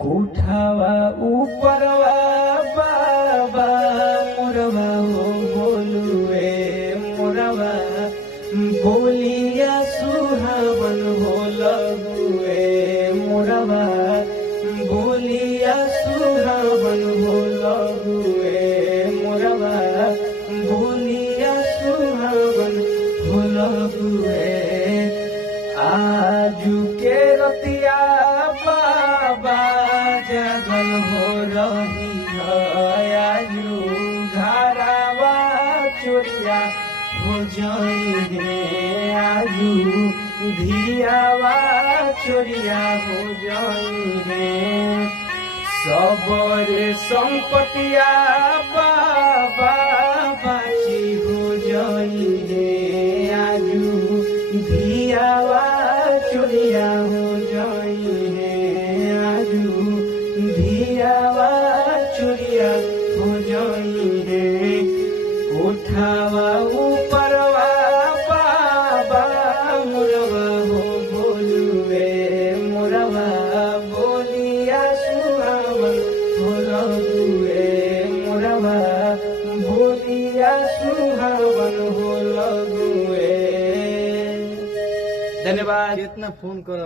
कोठावा ऊपरवा बाबा मोरवा हो बोलुए मोरवा बोलिया सुहावन हो लगुए मोरवा बोलिया सुहावन हो लगुए मोरवा बोलिया सुहावन हो लगुए आजू के रतिया बाबा जगल हो रही है आजू घरावा चोरिया हो जाई है आजू धियावा चोरिया हो जाई है सबरे संपटिया बाबा बाची हो जाई है आजू धियावा चोरिया हो जाई है आजू धियावा चोरिया हो जाई है उठावा ऊपरवा बाबा मोरवा हो बोलुए मोरवा बोलिया सुहावन हो लगुए मोरवा बोलिया सुहावन हो लगुए। धन्यवाद। कितना फोन करो।